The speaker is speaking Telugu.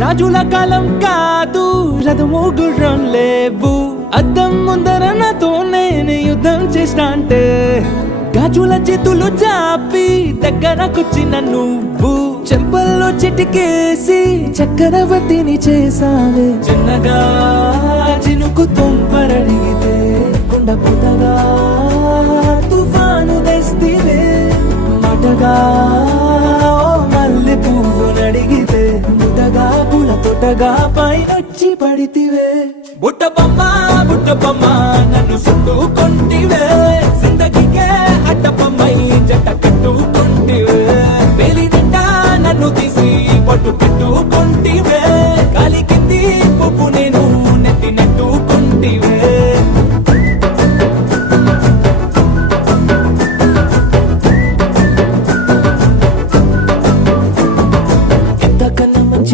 రాజుల కాలం కాదు, రథము గుర్రం లేవు. అద్దం ముందర నాతో నేను యుద్ధం చేస్తా అంటే గాజుల చేతులు చాపి దగ్గరకొచ్చిన నువ్వు చెంపల్లో చిటికేసి చక్రవర్తిని చేసావే. చిన్నగా చినుకు తుంపరడిగితే కుండ పుటగా తుఫాను తెస్తివే. మాటగా మల్లె పువ్వు నడిగితే ముటగా పూల తోటగా పైనొచ్చి పడితివే. బుట్ట బొమ్మ నన్ను చుట్టుకొంటివే. జిందగీకే అడ్డపమ్మై జంట కట్టుకొంటివే. వేలి నిండా నన్ను తీసి పట్టు పెట్టుకొంటివే. కాలి కింది